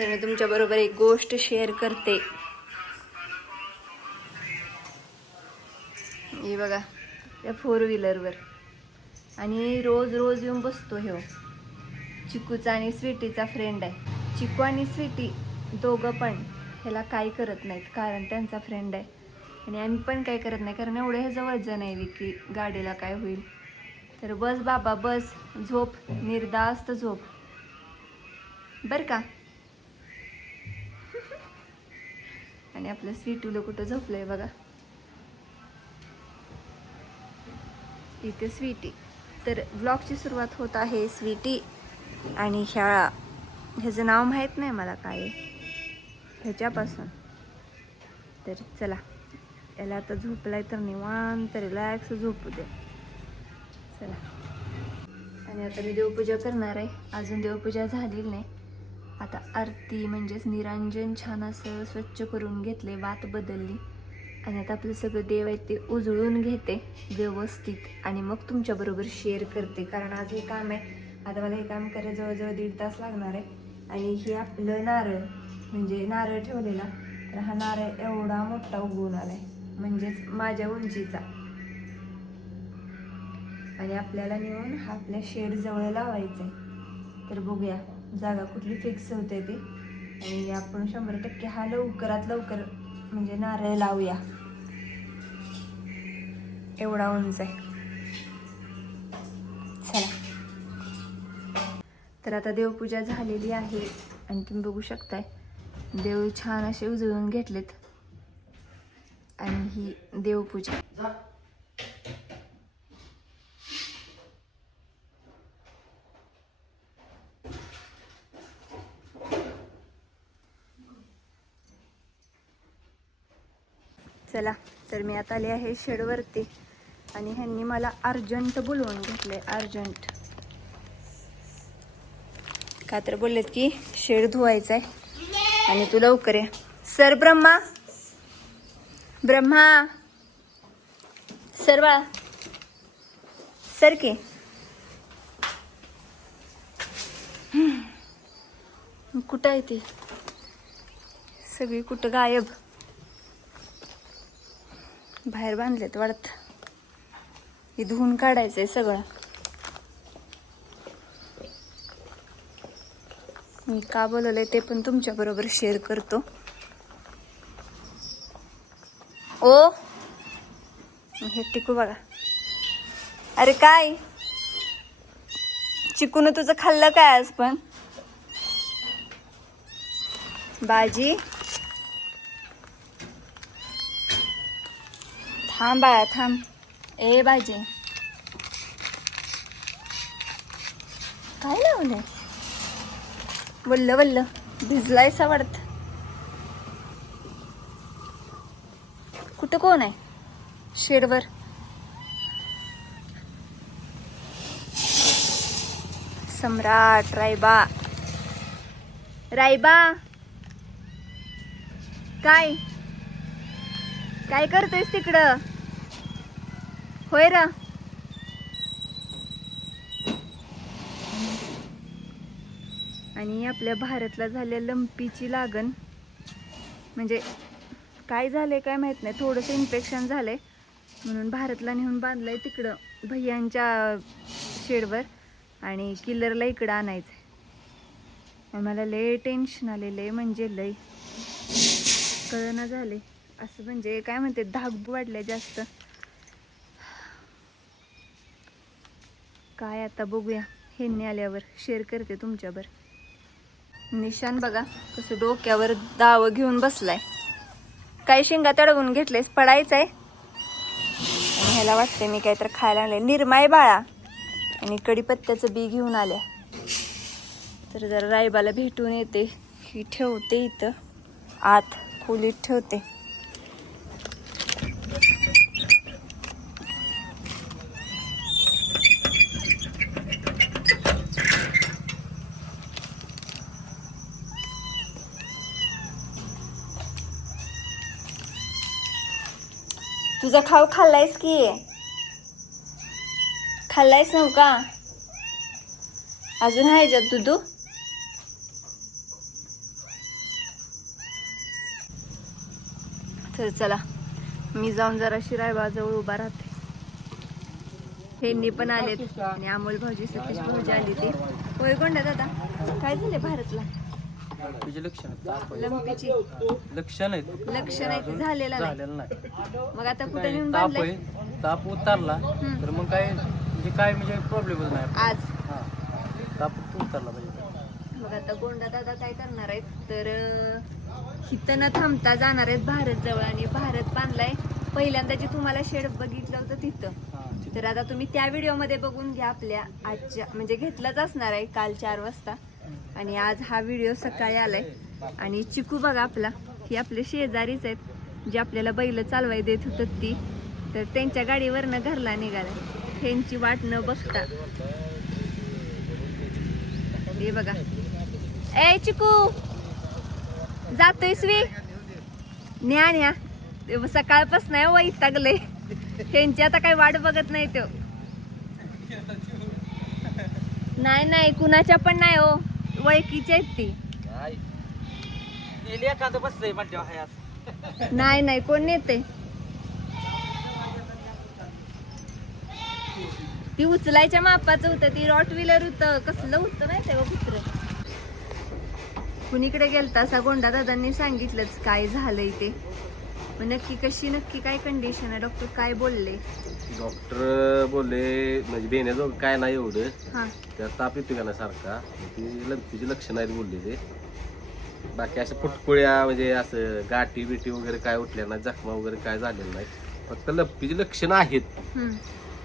तर मी तुमच्याबरोबर एक गोष्ट शेअर करते. हे बघा त्या फोर व्हीलरवर आणि रोज रोज येऊन बसतो ह्यो चिकूचा आणि स्वीटीचा फ्रेंड आहे. चिकू आणि स्वीटी दोघं पण ह्याला काही करत नाहीत कारण त्यांचा फ्रेंड आहे. आणि आम्ही पण काही करत नाही कारण एवढे ह्याचं वजन आहे की गाडीला काय होईल. तर बस बाबा बस झोप निर्धास्त झोप. बर का? आणि आपलं स्वीटूला कुठं झोपलंय बघा. इथे स्वीटी. तर ब्लॉगची सुरुवात होत आहे स्वीटी आणि शाळा ह्याचं नाव माहीत नाही मला काय ह्याच्यापासून. तर चला याला आता झोपलाय तर निवांत रिलॅक्स झोपू दे. चला. आणि आता मी देवपूजा करणार आहे. अजून देवपूजा झालेली नाही. आता आरती म्हणजेच निरांजन छान असं स्वच्छ करून घेतले वात बदलली. आणि आता आपलं सगळं देव आहे ते उजळून घेते व्यवस्थित. आणि मग तुमच्याबरोबर शेअर करते कारण आज हे काम आहे. आता मला हे काम करायला जवळजवळ दीड तास लागणार आहे. आणि हे आपलं नारळ म्हणजे नारळ ठेवलेला तर हा नारळ एवढा मोठा उगवून आला आहे म्हणजेच माझ्या उंचीचा. आणि आपल्याला नेऊन हा आपल्या शेड जवळ लावायचा आहे तर बघूया. जागा कुठली फिक्स होते ती. आणि आपण शंभर टक्के हा लवकरात लवकर म्हणजे नारळ लावूया. एवढा उंच आहे. चला. तर आता देवपूजा झालेली आहे. आणि तुम्ही बघू शकताय. देव छान असे उजळून घेतलेत. आणि ही देवपूजा चला तर मी आता आले आहे शेडवरती. आणि ह्यांनी मला अर्जंट बोलवून घेतले अर्जंट. का तर बोललेत की शेड धुवायचा आहे आणि तू लवकर ये. सर ब्रह्मा. ब्रह्मा. सर बाळा सर के. कुठं आहे ती? सगळी कुठं गायब? बाहेर बांधलेत वाढत. हे धुवून काढायचंय सगळं. मी का बोलवलंय ते पण तुमच्या बरोबर शेअर करतो. ओ! हे टिकू बघा. अरे काय? चिकून तुझं खाल्लं काय आज पण? बाजी? थांब बाया थांब. ए भाजी काय लावलंय? वल्ल वल्ल. भिजलाय वाटत कुठं कोण आहे? शेडवर. सम्राट रायबा. रायबा. काय? काय करतोयस तिकडं? होय र. आणि आपल्या भारतला झाल्या लंपीची लागण. म्हणजे काय झालंय काय माहीत नाही थोडंसं इन्फेक्शन झालंय. म्हणून भारतला नेऊन बांधलंय तिकडं भैयांच्या शेडवर आणि किल्लरला इकडं आणायचं आहे मला लय टेन्शन आले लय म्हणजे लय. कळना झाले असं म्हणजे काय म्हणते धाग वाढल्या जास्त. काय आता बघूया. हे आल्यावर शेअर करते तुमच्यावर. निशान बघा कसं डोक्यावर दाव घेऊन बसलाय. काही शेंगा तडवून घेतलेस? पडायचंय? आणि ह्याला वाटते मी काहीतरी खायला आणले निरमाय बाळा. आणि कडीपत्त्याचं बी घेऊन आल्या. तर जरा रायबाला भेटून येते. ही ठेवते इथं. आत खोलीत ठेवते. तुझा खाऊ खाल्लायस की? खाल्लायस नव का अजून आहे ज्यात दुधू तर चला. मी जाऊन जरा शिरायबाजवळ उभा राहते. त्यांनी पण आले आणि अमोल भाऊजी सतीश भाऊजी आली ते. वैगोंडा दादा? काय झाले भारतला? तुझे लक्षण लंपीची लक्षण आहेत? लक्ष नाही झालेला नाही. झालेलं नाही. मग आता कुठे नेऊन ताप बांधलंय? आहे. ताप उतरला तर मग काय म्हणजे काय म्हणजे प्रॉब्लेमच नाही आज. हा. ताप उतरला पाहिजे. मग आता गोंडा दादा काय करणार आहेत? तर इथं न थांबता जाणार आहेत भारत जवळ आणि भारत बांधलाय. पहिल्यांदा जे तुम्हाला शेड बघितलं होतं तिथं. हा तर आता तुम्ही त्या व्हिडिओमध्ये बघून घ्या आपल्या आजच्या म्हणजे घेतलाच असणार आहे काल चार वाजता. आणि आज हा व्हिडिओ सकाळी आलाय. आणि चिकू बघा आपला. ही आपले शेजारीच आहेत. जे आपल्याला बैल चालवाय देत होतं ती. तर त्यांच्या गाडीवरनं घरला निघाला त्यांची वाट न बघता. हे बघा. ए चिकू! जातोय स्वी न्या न्या. सकाळपासून आहे वैतागले त्यांची आता काही वाट बघत नाही तो. नाही नाही. कुणाच्या पण नाही हो. वळकीची आहेत ती. एखादं बसलंय नाही नाही कोण नेते? ती उचलायच्या मापाचं होतं ती रॉट व्हीलर होतं. कसलं होतं माहितीये का कुत्र? कुणीकडे गेलता असा गोंडा दादांनी सांगितलंच काय झालंय ते? मग नक्की कशी नक्की काय कंडिशन आहे? डॉक्टर काय बोलले? डॉक्टर बोलले म्हणजे बेण्याजवळ काय नाही एवढं हा. त्या ताप येतो का ना सारखा? ती लंपीची लक्षणं आहेत बोलले ते. बाकी अशा फुटकुळ्या म्हणजे असं गाठी बिटी वगैरे काय उठल्या नाही जखमा वगैरे काय झालेलं नाही फक्त लंपीची लक्षणं आहेत. हम्म.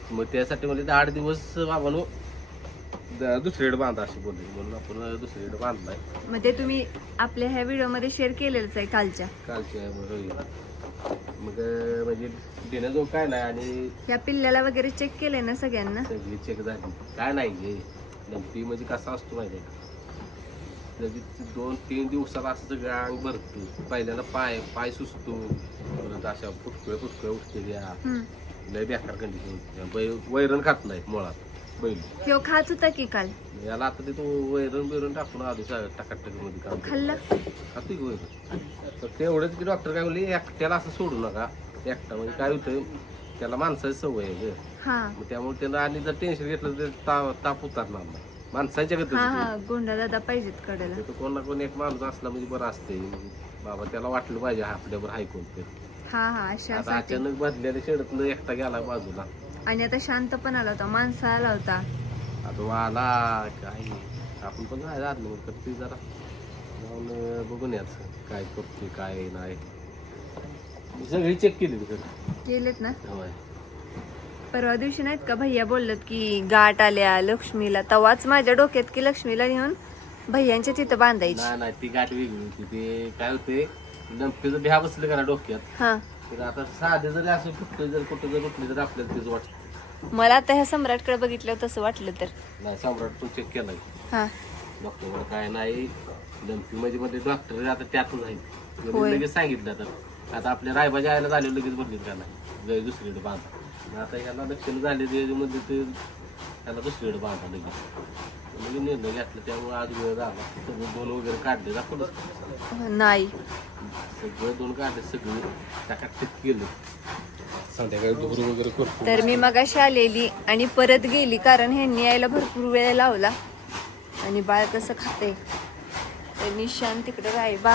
मग त्यासाठी म्हणजे आठ दिवस बाबानो दुसरीकडे बांधा असे बोलले. म्हणून आपण दुसरीकडे बांधलाय. मग ते तुम्ही आपल्या ह्या व्हिडिओमध्ये शेअर केलेलंच आहे कालच्या. कालच्या मग म्हणजे देण्याजवळ काय नाही आणि या पिल्ल्याला वगैरे चेक केले ना सगळ्यांना? सगळी चेक झाली. काय नाही गे लंपी म्हणजे कसा असतो माहिती आहे का? लगेच दोन तीन दिवसात असं सगळं अंग भरतो. पहिल्यांदा पाय पाय सुचतो परत अशा फुटकुळ्या फुटकुळ्या हम्म. लय बेकार कंडिशन वैरण खात नाही मुळात. बैल. ह्यो खात होता की काल? याला आता ते तो वैरण बिरण टाकून आधी टाकाटकमध्ये काम. खाल्लं? की वैरण. तर तेवढंच की डॉक्टर काय म्हणले एकट्याला असं सोडू नका. एकटा म्हणजे काय होतं त्याला माणसाची सवय आहे. ग हा. मग त्यामुळे त्यानं आणि जर टेन्शन घेतलं तर ताप ताप उतरणार नाही. माणसाच्या गतीचं हा ते. हा. गोंडा दादा पाहिजेत कडेला. कोण ना कोण एक माणूस असला म्हणजे बरं असते बाबा त्याला वाटलं पाहिजे हा आपल्यावर हाय कोणते हा हा. अशा आता अचानक बदलेल्या शेडतनं एकटा गेला बाजूला. आणि आता शांत पण आला होता माणसा आला होता. आता तो आला काय आपण पण काय झालं मग तर ते जरा जाऊन बघून यायचं काय करतोय काय नाही. सगळी चेक केली तिकडे. केलेत ना? होय. परवा दिवशी नाहीत का भैया बोलत की गाठ आल्या लक्ष्मीला तवाच माझ्या डोक्यात की लक्ष्मीला नेऊन भैयांच्या तिथं बांधायची. नाही नाही ती गाठ वेगळी होती. ते काय होते लंपीचं भ्या बसलं का ना डोक्यात. हा. तर आता साधे जरी असं फुटलं जर कुठं जर तर आपल्याला तेच वाटतं मला आता ह्या सम्राटकडे बघितलं तसं वाटलं तर. नाही सम्राट पण चेक केलाय. हा. डॉक्टर काय नाही लंपी मध्ये मध्ये डॉक्टर आता त्यातच आहे. होय. त्यांनी लगेच सांगितलं आता आता आपल्या रायबाच्या आयला झाले लगेच बदलीत का नाही? दुसरीकडे बांधा. आता ह्याला लक्षण झाले त्याच्यामध्ये ते त्याला दुसरीकडे बांधा लगेच. लगेच निर्णय घेतला त्यामुळे आज वेळ झाला. सगळं दोन वगैरे काढले दाखवलं नाही. सगळं दोन काढले सगळे टाकाटक केलं. संध्याकाळी दुसरं वगैरे करतो. तर मी मगाशी आलेली आणि परत गेली कारण ह्यांनी यायला भरपूर वेळ लावला. आणि बाळ कसं खाते तर निशान तिकडे राहिबा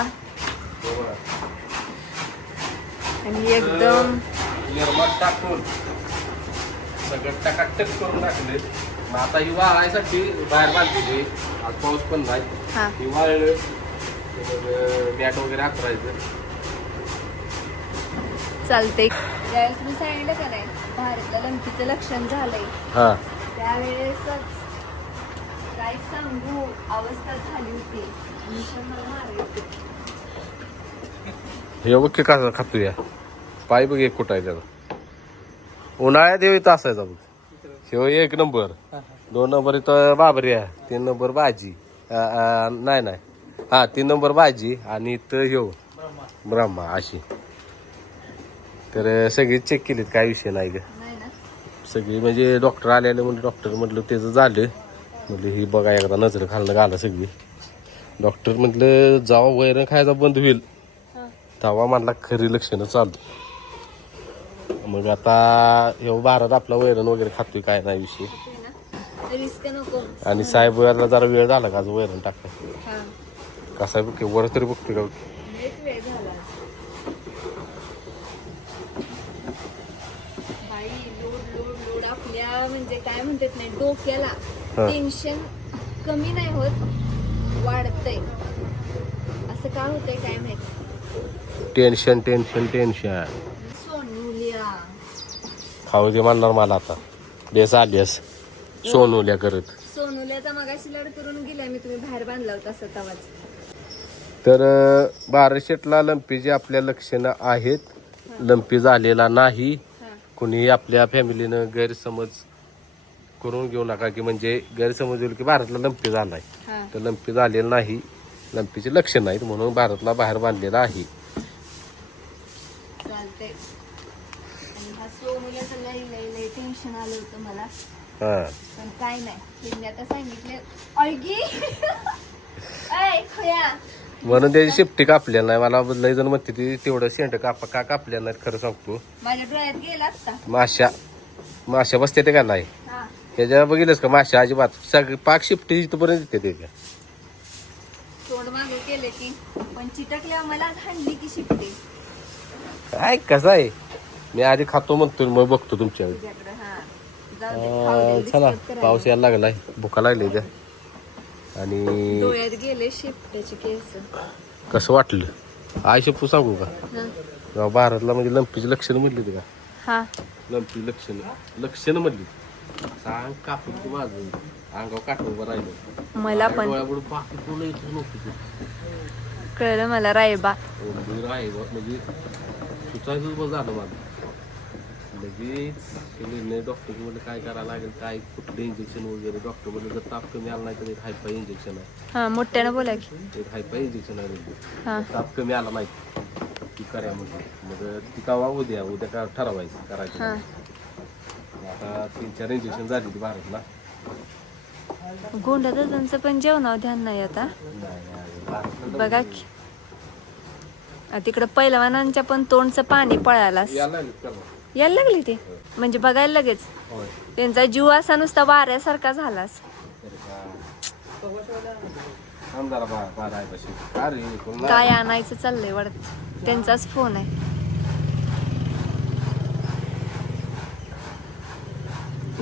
आणि एकदम निर्माण टाकून सगळं टकाटक करून टाकले मग आता ही वाळायसाठी बाहेर बांधली आज पाऊस पण नाही. हा. ही वाळलं बॅट वगैरे हातरायचं चालते ज्यावेळेस मी सांगितलं का नाही? भारतला लंकीचं लक्षण झालंय. हा. त्यावेळेसच काय सांगू? अवस्था झाली होती. हे की कसं खातो या पाय बघ एक कुठं आहे त्याचा. उन्हाळ्यात येऊ इथं असायचा बघ. ह्यो एक नंबर. दोन नंबर इथं बाबरी आहे तीन नंबर भाजी. नाही नाही. हा तीन नंबर भाजी आणि इथं ह्यो. ब्रह्मा अशी. तर सगळी चेक केलीत काय विषय नाही ग. सगळी म्हणजे डॉक्टर आलेले म्हणजे डॉक्टर म्हटलं त्याचं झालं. म्हटलं ही बघा एकदा नजर खालणं घाला सगळी. डॉक्टर म्हटलं जावा वैरण खायचा बंद होईल. हा. तवा म्हणला खरी लक्षणं चालू. मग आता हे भारत आपला वैरण वगैरे खातोय काय नाही विषय. रिस्क नको. आणि साहेब याला जरा वेळ झाला का आज वैरण टाकाय हा. कसा बघ वर तरी बघतोय का? लयच वेळ झाला. बाई लोड लोड लोड. आपल्या म्हणजे काय म्हणतात नाही डोक्याला हा. टेन्शन कमी नाही होत वाढतंय. असं का होतंय काय माहीत? टेन्शन टेन्शन टेन्शन खाऊ दे म्हणणार मला आता. बेस आलीस सोनूल्या करत. सोनुल्याचा मगाशी लढ करून गेलाय मी तुम्ही बाहेर बांधला होता असं तवाच. तर बाराशेटला लंपीची आपल्या लक्षणं आहेत लंपी झालेला नाही. हा. कुणी आपल्या फॅमिलीनं गैरसमज करून घेऊ नका की म्हणजे गैरसमज येईल की भारतला लंपी झालाय. हा. तर लंपी झालेलं नाही. लंपीचे लक्षण नाहीत म्हणून भारतला बाहेर बांधलेला आहे. आणि सोनुल्याचं लई लई लई टेन्शन आलं होतं मला. हा. पण काय नाही त्यांनी आता सांगितले अळगी ऐ खोया म्हणून त्याची शिफ्टी कापल्या नाही. मला लय जण म्हणते ती तेवढं शेंड कापा का कापल्या नाहीत खरं सांगतो. माझ्या डोळ्यात गेला असता माशा माशा बसते ते का नाही? हा. त्याच्या बघितलंस का माशा अजिबात. सग पाक शिफ्टी इथपर्यंत येते त्याच्या. तोंड मागे केले की पण चिटकल्यावर मलाच हाणली की शिकते काय कसं आहे? मी आधी खातो म्हणतो मग बघतो तुमच्या तुझ्याकडे हा. जाऊ दे, खाऊ दे, अं, चला करायला. पाऊस यायला लागलाय. भुका लागली त्या. आणि डोळ्यात गेले शिपट्याचे केस. कसं वाटलं? सांगू का? हा. भारतला म्हणजे लंपीची लक्षणं म्हणली होती का? हा. लंपी लक्षणं. लक्षणं म्हणली. सांग कापून तू माझं. अंगावर काटून उभं राहिलं. मला पण. डोळ्यापुढे बाकी कोण येत नव्हती कळलं मला रायबा. तू राहिलं म्हणजे सुचायचंच बघ झालं माझं. लगेच. निर्णय डॉक्टर म्हणजे काय करायला लागेल काय कुठलं इंजेक्शन वगैरे. डॉक्टर म्हणजे जर ताप कमी आला नाही तर एक हायफाय इंजेक्शन आहे. हा मोठ्यानं बोला की. एक हायफाय इंजेक्शन आहे म्हणजे. हा. ताप कमी आला नाही ती करा म्हणजे मग ती कावा उद्या उद्या का ठरवायचं करायचं हा. आता तीन चार इंजेक्शन झाली ती भारतला. गोंडा दादांचं पण जेवणावर ध्यान नाही आता. नाही नाही, भारतला बघा की. आ, तिकडं पहिलवानांच्या पण तोंडचं पाणी पळायला यायला लागली का मग? यायला लागली ते. म्हणजे बघायला लगेच. त्यांचा जीव असा नुसता वाऱ्यासारखा झालास. काय आणायचं चाललंय वाटत त्यांचाच फोन आहे.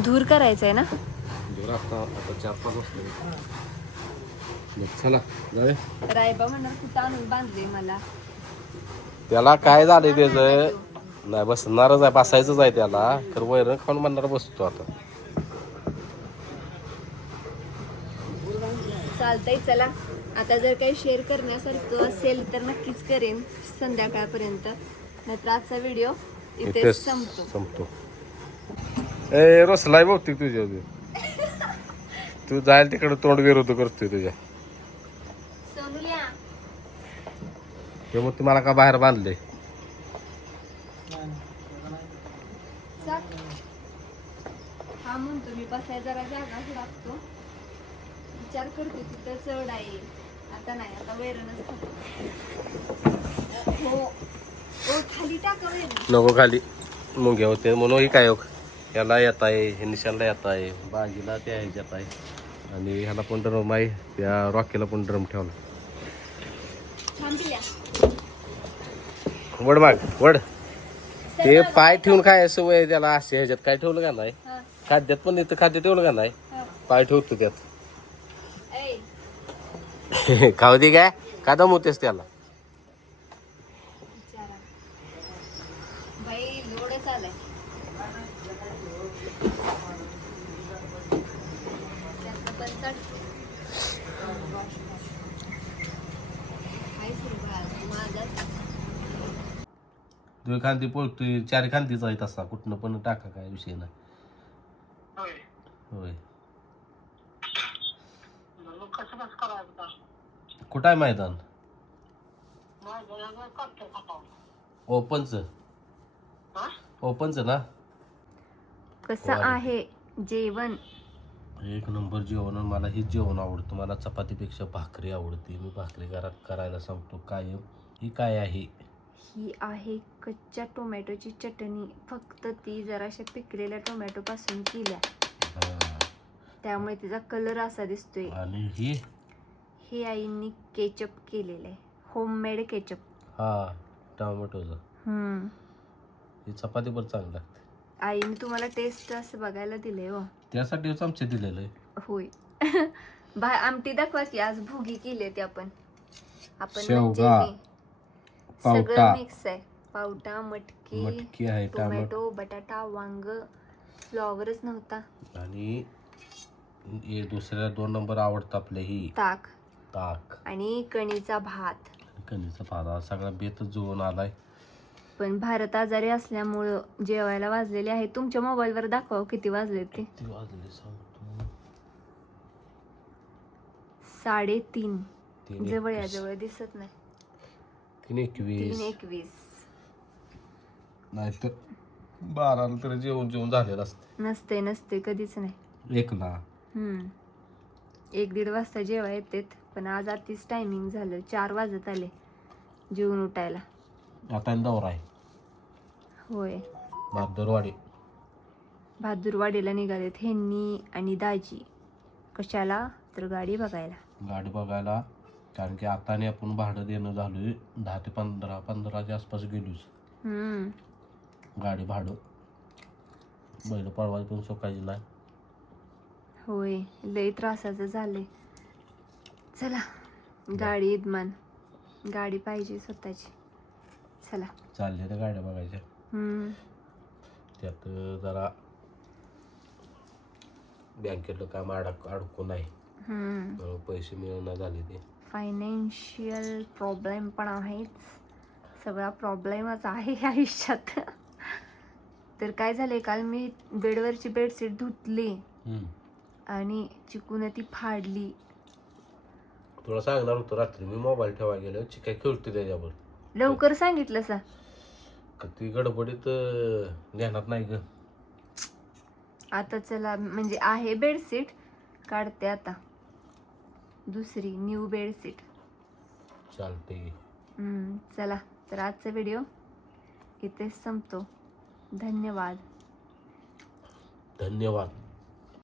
धूर करायचा आहे ना रायबा म्हणणार कुठं आणून बांधले मला? त्याला काय झालंय त्याचं? नाही बसणारच आहे बसायचंच आहे त्याला. तर वैरण खाऊन म्हणणार बसतो आता. चालतंय चला. आता जर काही शेअर करण्यासारखं असेल तर नक्कीच करेन संध्याकाळपर्यंत. नाहीतर आजचा व्हिडिओ इथेच संपतो. संपतो. ए रोसलाय बहुतेक तुझ्या तू जायला तिकडे तोंड विरोध करतोय तुझ्या. सोनुल्या. ते मग तुम्हाला का बाहेर बांधले चाल. हा बसायला जरा जागा लागतो. विचार करतो तिथं चढ आहे. आता नाही आता वैरणच खातो. हो. हो खाली टाका वैरण. नको खाली. मुंग्या होते म्हणून ही काय हो? याला येत आहे हे निशानला येत आहे बाजीला त्या ह्याच्यात आहे. आणि ह्याला पण ड्रम आहे त्या रॉकीला पण ड्रम ठेवला. वड माग वड. ते पाय ठेवून काय सवय त्याला? असे ह्याच्यात काय ठेवलं का नाही? खाद्यात पण इथं खाद्य ठेवलं का नाही? पाय ठेवतो त्यात. खाऊ दे काय? का दमवतेस त्याला. तुझी खांदी पळतोय चार खांदीचा आहे तसा. कुठनं पण टाका काय विषय नाही. होय. कुठं आहे मैदान? ओपनच ओपनच ना? कसं आहे जेवण? एक नंबर जेवण आणि मला हेच जेवण आवडतं. मला चपातीपेक्षा भाकरी आवडते. मी भाकरी घरात करायला सांगतो कायम. ही काय आहे? ही आहे कच्च्या टोमॅटोची चटणी. फक्त ती जराशा पिकलेल्या टोमॅटो पासून केल्या. त्यामुळे तिचा कलर असा दिसतोय. आणि ही? हे आईंनी केचप केलेलं आहे होममेड केचप हा टोमॅटोचं. हम्म. ही चपाती पण चांगली लागते. आईने तुम्हाला टेस्ट असं बघायला दिलंय हो. त्यासाठीच आमचे दिलेलं आहे. होय. बा आमटी दाखवा की आज भुगी केली ती आपण. आपण शेवगा, म्हणजे मी. पावटा. सगळं मिक्स आहे. पावटा मटकी मटकी आहे टोमॅटो बटाटा वांग फ्लॉवरच नव्हता. आणि हे दुसऱ्या दोन नंबर आवडतं आपले ही ताक. ताक. आणि कणीचा भात. कणीचा पारा सगळा बेतच जुळून आलाय. पण भारत आजारी असल्यामुळं जेवायला वाजलेले आहे तुमच्या मोबाईलवर दाखवा किती वाजले ते. किती वाजले सांगतो. साडेतीन. तीन जवळ या एकवीस. जवळ दिसत नाही. तीन एकवीस. तीन एकवीस. नाहीतर बाराला तर जेवण जेवण झालेलं असतं. नसते नसते कधीच नाही. एक ना हम्म. एक दीड वाजता जेव्हा येतात पण आज आतीच टायमिंग झालं. चार वाजत आले जेवून उठायला. आता दौरा आहे. होय. माधुरवाडी बहादूरवाडीला निघालेत ह्यांनी आणि दाजी. कशाला? तर गाडी बघायला. गाडी बघायला. कारण की आताने आपण भाडं देणं झालोय. दहा ते पंधरा पंधराच्या आसपास गेलोच. हम्म. गाडी भाडं. बैल पळवायची पण सोकायची नाही होय लई त्रासाचं झालंय. चला गाडी इदमान. गाडी पाहिजे स्वतःची. चला. चालले त्या गाड्या बघायच्या. हम्म. त्यात जरा बँकेतलं काम अडक अडकून आहे हम्म. पैसे मिळवणं झाले ते. फायनान्शियल प्रॉब्लेम पण आहेच. सगळा प्रॉब्लेमच आहे आयुष्यात. तर काय झालंय काल मी बेडवरची बेडशीट धुतली. आणि चिकून ती फाडली. तुला सांगणार होतो रात्री मी मोबाईल ठेवायला गेलो चिकाय खेळतो त्याच्यावर? लवकर सांगितलं सा. ती गडबडीत ध्यानात नाही ग. आता चला म्हणजे आहे बेडशीट काढते आता. दुसरी न्यू बेडशीट. चालते चला तर आजचा व्हिडिओ इथेच संपतो. धन्यवाद. धन्यवाद.